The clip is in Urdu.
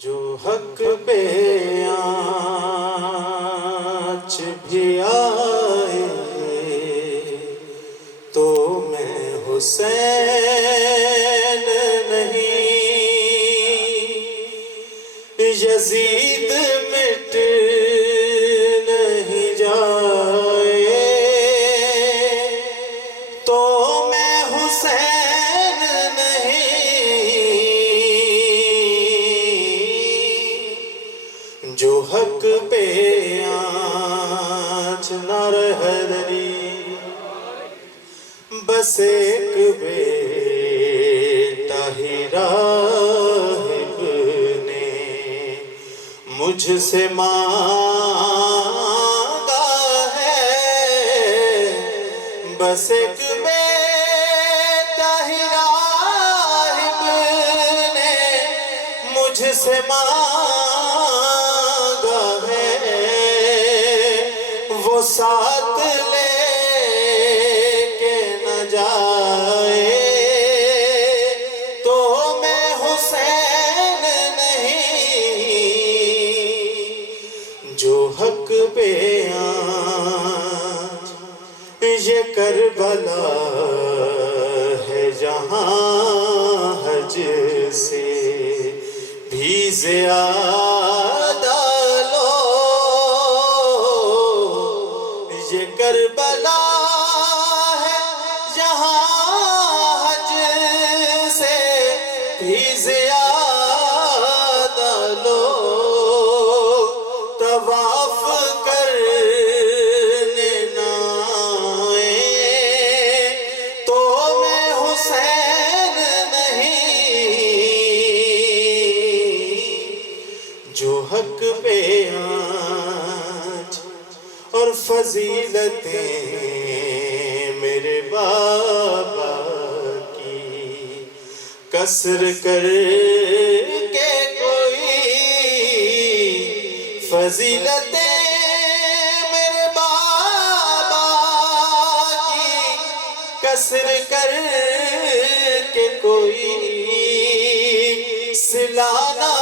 جو حق پہ آنچ بھی آئے تو میں حسین نہیں، یزید مٹ نہیں جائے تو میں حسین نہیں، جو حق پہ آنچ نہ رہدری بس ایک بیٹا ہی راہب نے مجھ سے مانگا ہے، بس ایک بیٹا ہی راہب نے مجھ سے مانگا ہے، وہ ساتھ لے جائے تو میں حسین نہیں، جو حق پہ آنچ یہ کربلا ہے جہاں حج سے بھی زیادہ لو، یہ کربلا زیادہ لوگ طواف کرنے نہ آئیں تو میں حسین نہیں، جو حق پہ آنچ اور فضیلتیں میرے بابا قصر کر کے کوئی فضیلتیں میرے بابا کی قصر کر کے کوئی صلہ نہ